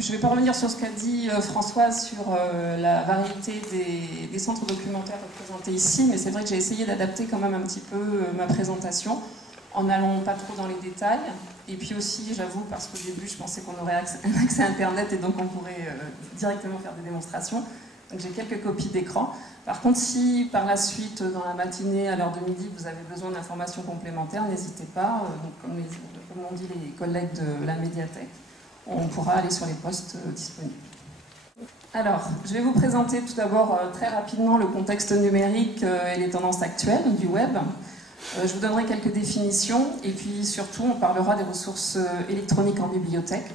je ne vais pas revenir sur ce qu'a dit Françoise sur la variété des centres documentaires représentés ici, mais c'est vrai que j'ai essayé d'adapter quand même un petit peu ma présentation en n'allant pas trop dans les détails. Et puis aussi, j'avoue, parce qu'au début, je pensais qu'on aurait un accès à Internet et donc on pourrait directement faire des démonstrations. Donc j'ai quelques copies d'écran. Par contre, si par la suite, dans la matinée, à l'heure de midi, vous avez besoin d'informations complémentaires, n'hésitez pas. Donc, comme l'ont dit les collègues de la médiathèque, on pourra aller sur les postes disponibles. Alors, je vais vous présenter tout d'abord très rapidement le contexte numérique et les tendances actuelles du web. Je vous donnerai quelques définitions et puis surtout on parlera des ressources électroniques en bibliothèque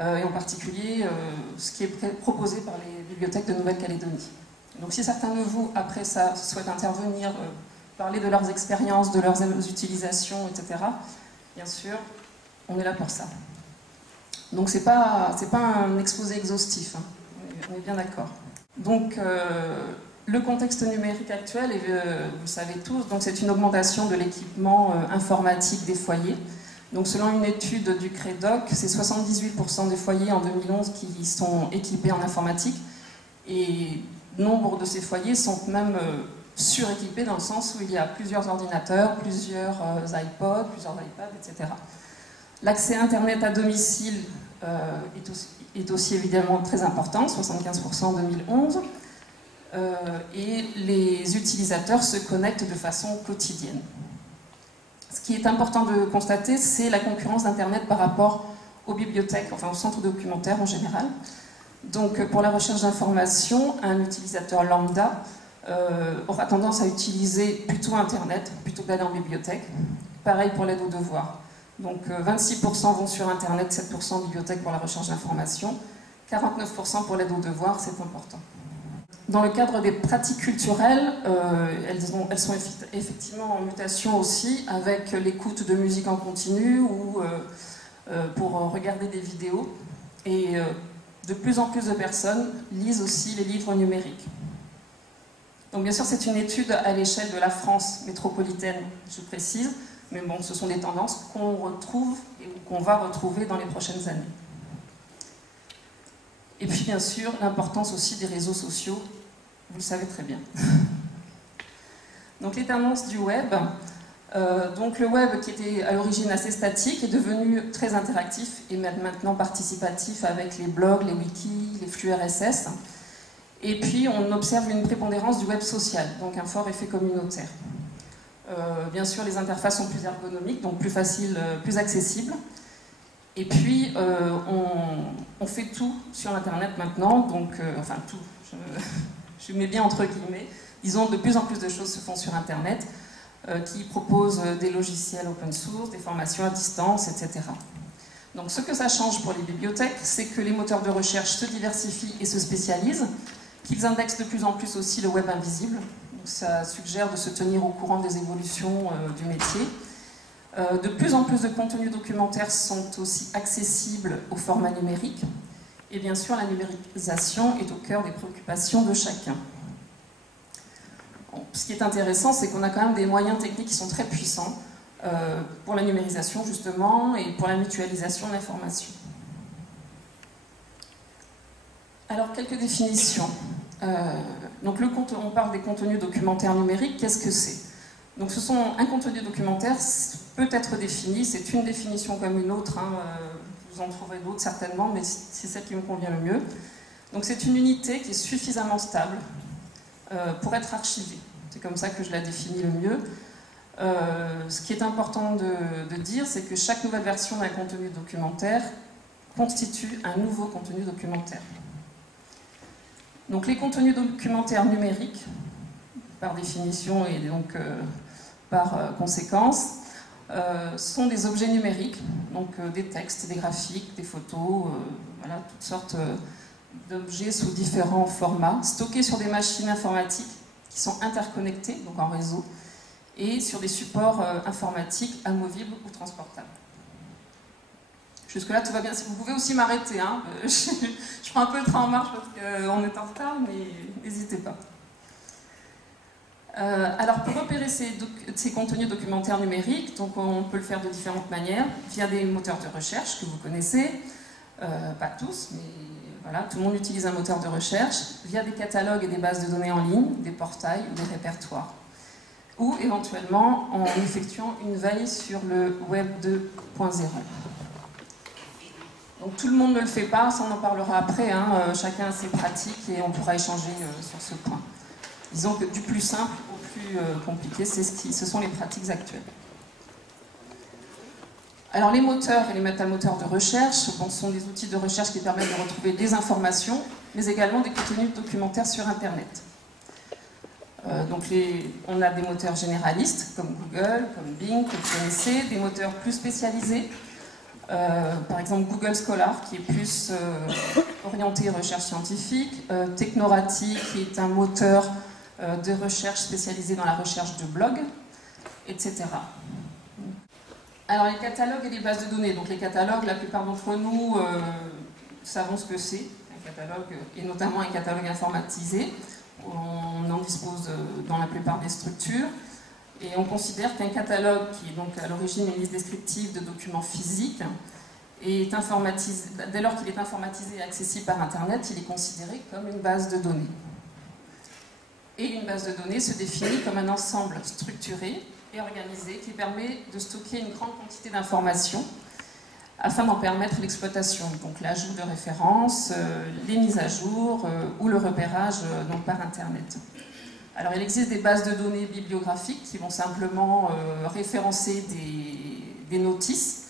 et en particulier ce qui est proposé par les bibliothèques de Nouvelle-Calédonie. Donc si certains de vous, après ça, souhaitent intervenir, parler de leurs expériences, de leurs utilisations, etc., bien sûr, on est là pour ça. Donc c'est pas un exposé exhaustif, hein. On est bien d'accord. Donc le contexte numérique actuel, et vous le savez tous, c'est une augmentation de l'équipement informatique des foyers. Donc selon une étude du CREDOC, c'est 78% des foyers en 2011 qui sont équipés en informatique, et nombre de ces foyers sont même suréquipés dans le sens où il y a plusieurs ordinateurs, plusieurs iPods, plusieurs iPads, etc. L'accès à Internet à domicile est aussi évidemment très important, 75% en 2011, et les utilisateurs se connectent de façon quotidienne. Ce qui est important de constater, c'est la concurrence d'Internet par rapport aux bibliothèques, enfin aux centres documentaires en général. Donc pour la recherche d'informations, un utilisateur lambda aura tendance à utiliser plutôt Internet, plutôt que d'aller en bibliothèque. Pareil pour l'aide aux devoirs. Donc 26% vont sur Internet, 7% en bibliothèque pour la recherche d'informations, 49% pour l'aide aux devoirs, c'est important. Dans le cadre des pratiques culturelles, elles sont effectivement en mutation aussi, avec l'écoute de musique en continu ou pour regarder des vidéos. Et de plus en plus de personnes lisent aussi les livres numériques. Donc bien sûr, c'est une étude à l'échelle de la France métropolitaine, je précise, mais bon, ce sont des tendances qu'on retrouve et qu'on va retrouver dans les prochaines années. Et puis bien sûr, l'importance aussi des réseaux sociaux, vous le savez très bien. Donc les tendances du web. Donc le web qui était à l'origine assez statique est devenu très interactif et maintenant participatif avec les blogs, les wikis, les flux RSS. Et puis on observe une prépondérance du web social, donc un fort effet communautaire. Bien sûr les interfaces sont plus ergonomiques, donc plus faciles, plus accessibles. Et puis on fait tout sur Internet maintenant, donc enfin tout, je mets bien entre guillemets. Disons de plus en plus de choses se font sur Internet, qui proposent des logiciels open source, des formations à distance, etc. Donc ce que ça change pour les bibliothèques, c'est que les moteurs de recherche se diversifient et se spécialisent, qu'ils indexent de plus en plus aussi le web invisible. Donc ça suggère de se tenir au courant des évolutions du métier. De plus en plus de contenus documentaires sont aussi accessibles au format numérique. Et bien sûr, la numérisation est au cœur des préoccupations de chacun. Bon, ce qui est intéressant, c'est qu'on a quand même des moyens techniques qui sont très puissants pour la numérisation, justement, et pour la mutualisation de l'information. Alors, quelques définitions. Donc, on parle des contenus documentaires numériques. Qu'est-ce que c'est? Donc, un contenu documentaire peut être défini, c'est une définition comme une autre, hein, vous en trouverez d'autres certainement, mais c'est celle qui me convient le mieux. Donc, c'est une unité qui est suffisamment stable pour être archivée. C'est comme ça que je la définis le mieux. Ce qui est important de dire, c'est que chaque nouvelle version d'un contenu documentaire constitue un nouveau contenu documentaire. Donc les contenus documentaires numériques, par définition et donc par conséquence, sont des objets numériques, donc des textes, des graphiques, des photos, voilà, toutes sortes d'objets sous différents formats, stockés sur des machines informatiques qui sont interconnectées, donc en réseau, et sur des supports informatiques amovibles ou transportables. Jusque-là, tout va bien. Vous pouvez aussi m'arrêter, hein. Je prends un peu le train en marche parce qu'on est en retard, mais n'hésitez pas. Alors, pour repérer ces contenus documentaires numériques, donc on peut le faire de différentes manières, via des moteurs de recherche que vous connaissez, Pas tous, mais voilà, tout le monde utilise un moteur de recherche via des catalogues et des bases de données en ligne, des portails ou des répertoires. Ou éventuellement en effectuant une veille sur le Web 2.0. Donc tout le monde ne le fait pas, ça on en parlera après, hein, chacun a ses pratiques et on pourra échanger sur ce point. Disons que du plus simple au plus compliqué, ce sont les pratiques actuelles. Alors les moteurs et les métamoteurs de recherche sont des outils de recherche qui permettent de retrouver des informations, mais également des contenus documentaires sur Internet. On a des moteurs généralistes comme Google, comme Bing, que vous connaissez, des moteurs plus spécialisés, par exemple Google Scholar qui est plus orienté recherche scientifique, Technorati qui est un moteur de recherche spécialisé dans la recherche de blogs, etc. Alors les catalogues et les bases de données. Donc les catalogues, la plupart d'entre nous savons ce que c'est, un catalogue, et notamment un catalogue informatisé. On en dispose dans la plupart des structures. Et on considère qu'un catalogue, qui est donc à l'origine une liste descriptive de documents physiques, est informatisé, dès lors qu'il est informatisé et accessible par Internet, il est considéré comme une base de données. Et une base de données se définit comme un ensemble structuré et organisé qui permet de stocker une grande quantité d'informations afin d'en permettre l'exploitation, donc l'ajout de références, les mises à jour ou le repérage donc par Internet. Alors il existe des bases de données bibliographiques qui vont simplement référencer des notices,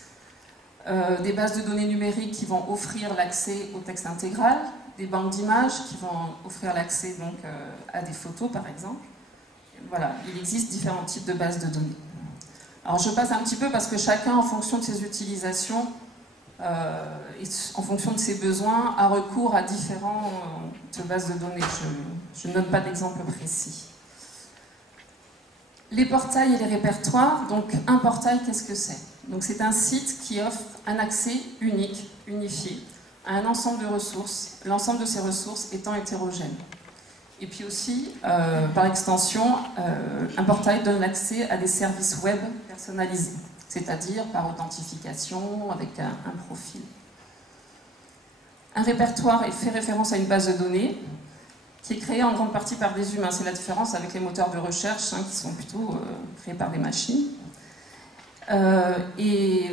des bases de données numériques qui vont offrir l'accès au texte intégral, des banques d'images qui vont offrir l'accès donc à des photos par exemple. Voilà, il existe différents types de bases de données. Alors je passe un petit peu parce que chacun, en fonction de ses utilisations, et en fonction de ses besoins, a recours à différentes bases de données. Je ne donne pas d'exemple précis. Les portails et les répertoires. Donc un portail, qu'est-ce que c'est? Donc c'est un site qui offre un accès unique, unifié, à un ensemble de ressources, l'ensemble de ces ressources étant hétérogène. Et puis aussi, par extension, un portail donne l'accès à des services web personnalisés, c'est-à-dire par authentification, avec un profil. Un répertoire fait référence à une base de données qui est créée en grande partie par des humains. C'est la différence avec les moteurs de recherche qui sont plutôt créés par des machines. Et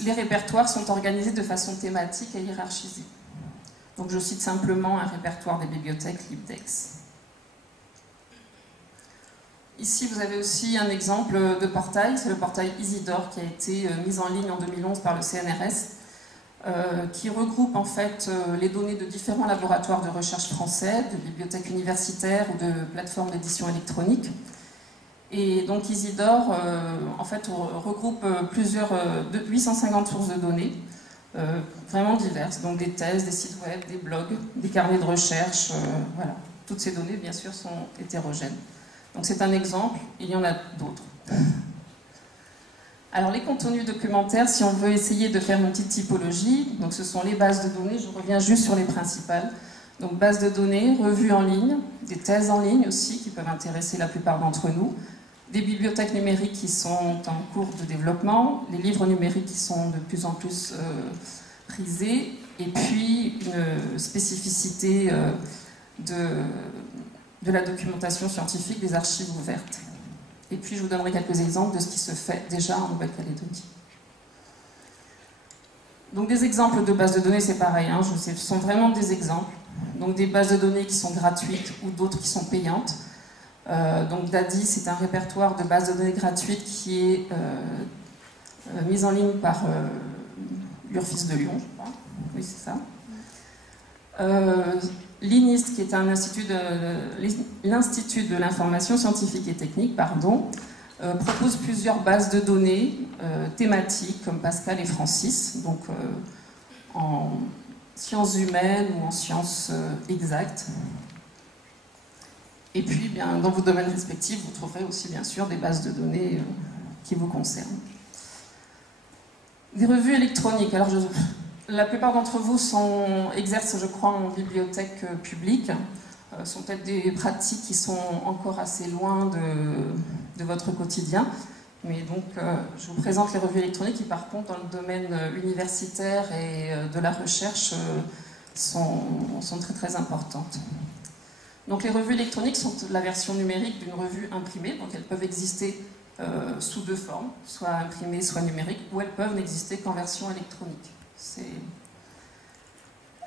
les répertoires sont organisés de façon thématique et hiérarchisée. Donc je cite simplement un répertoire des bibliothèques LibDex. Ici, vous avez aussi un exemple de portail, c'est le portail Isidore qui a été mis en ligne en 2011 par le CNRS, qui regroupe en fait les données de différents laboratoires de recherche français, de bibliothèques universitaires ou de plateformes d'édition électronique. Et donc Isidore, en fait, regroupe 850 sources de données, vraiment diverses, donc des thèses, des sites web, des blogs, des carnets de recherche, voilà. Toutes ces données, bien sûr, sont hétérogènes. Donc c'est un exemple, il y en a d'autres. Alors les contenus documentaires, si on veut essayer de faire une petite typologie, donc ce sont les bases de données, je reviens juste sur les principales. Donc bases de données, revues en ligne, des thèses en ligne aussi qui peuvent intéresser la plupart d'entre nous, des bibliothèques numériques qui sont en cours de développement, les livres numériques qui sont de plus en plus prisés, et puis une spécificité de la documentation scientifique des archives ouvertes. Et puis je vous donnerai quelques exemples de ce qui se fait déjà en Nouvelle-Calédonie. Donc des exemples de bases de données, c'est pareil, ce sont vraiment des exemples. Donc des bases de données qui sont gratuites ou d'autres qui sont payantes. Donc DADI, c'est un répertoire de bases de données gratuites qui est mis en ligne par l'URFIS de Lyon, je crois. Oui, c'est ça. L'INIST, qui est l'Institut de l'information scientifique et technique, propose plusieurs bases de données thématiques comme Pascal et Francis, donc en sciences humaines ou en sciences exactes. Et puis, bien, dans vos domaines respectifs, vous trouverez aussi, bien sûr, des bases de données qui vous concernent. Des revues électroniques. Alors, la plupart d'entre vous exercent, je crois, en bibliothèque publique. Ce sont peut-être des pratiques qui sont encore assez loin de votre quotidien. Mais donc, je vous présente les revues électroniques qui, par contre, dans le domaine universitaire et de la recherche, sont très très importantes. Donc les revues électroniques sont la version numérique d'une revue imprimée, donc elles peuvent exister sous deux formes, soit imprimées, soit numériques, ou elles peuvent n'exister qu'en version électronique.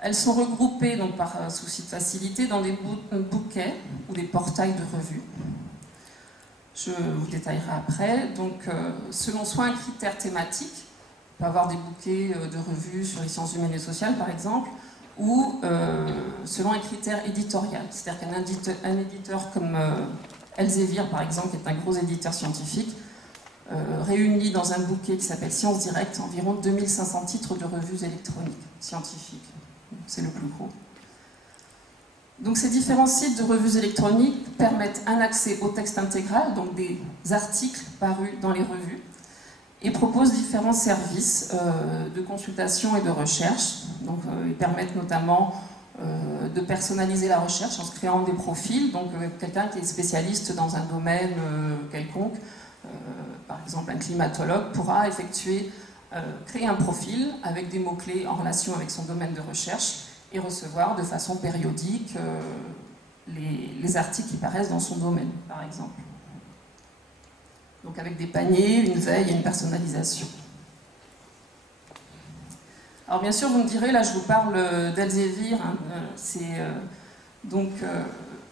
Elles sont regroupées, donc par souci de facilité, dans des bouquets ou des portails de revues. Je vous détaillerai après. Donc, selon soit un critère thématique, on peut avoir des bouquets de revues sur les sciences humaines et sociales, par exemple, ou selon un critère éditorial. C'est-à-dire qu'un éditeur comme Elsevier, par exemple, qui est un gros éditeur scientifique, réunit dans un bouquet qui s'appelle Sciences Directes environ 2500 titres de revues électroniques scientifiques. C'est le plus gros. Donc ces différents sites de revues électroniques permettent un accès au texte intégral, donc des articles parus dans les revues, et proposent différents services de consultation et de recherche. Donc ils permettent notamment de personnaliser la recherche en se créant des profils. Donc quelqu'un qui est spécialiste dans un domaine quelconque, par exemple un climatologue, pourra créer un profil avec des mots-clés en relation avec son domaine de recherche et recevoir de façon périodique les articles qui paraissent dans son domaine, par exemple. Donc avec des paniers, une veille et une personnalisation. Alors bien sûr, vous me direz, là je vous parle d'Elsevier, hein, c'est donc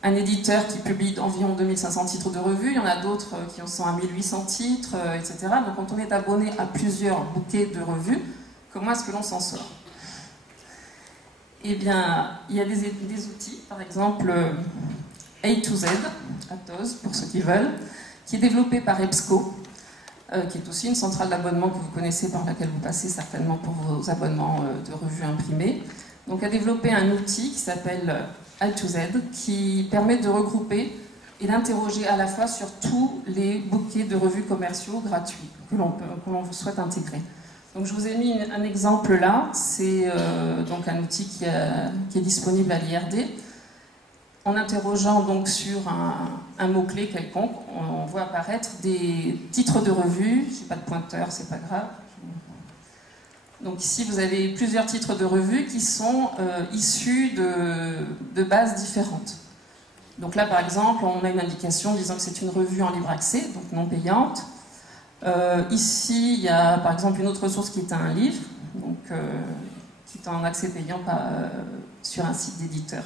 un éditeur qui publie environ 2500 titres de revues, il y en a d'autres qui en sont à 1800 titres, etc. Donc quand on est abonné à plusieurs bouquets de revues, comment est-ce que l'on s'en sort? Eh bien, il y a des outils, par exemple A to Z, Atos pour ceux qui veulent, qui est développé par EBSCO, qui est aussi une centrale d'abonnement que vous connaissez, par laquelle vous passez certainement pour vos abonnements de revues imprimées. Donc a développé un outil qui s'appelle A to Z, qui permet de regrouper et d'interroger à la fois sur tous les bouquets de revues commerciaux gratuits que l'on souhaite intégrer. Donc je vous ai mis un exemple là, c'est donc un outil qui est disponible à l'IRD. En interrogeant donc sur un mot-clé quelconque, on voit apparaître des titres de revues. Je n'ai pas de pointeur, c'est pas grave. Donc ici, vous avez plusieurs titres de revues qui sont issus de bases différentes. Donc là, par exemple, on a une indication disant que c'est une revue en libre accès, donc non payante. Ici, il y a par exemple une autre source qui est un livre, donc, qui est en accès payant sur un site d'éditeur.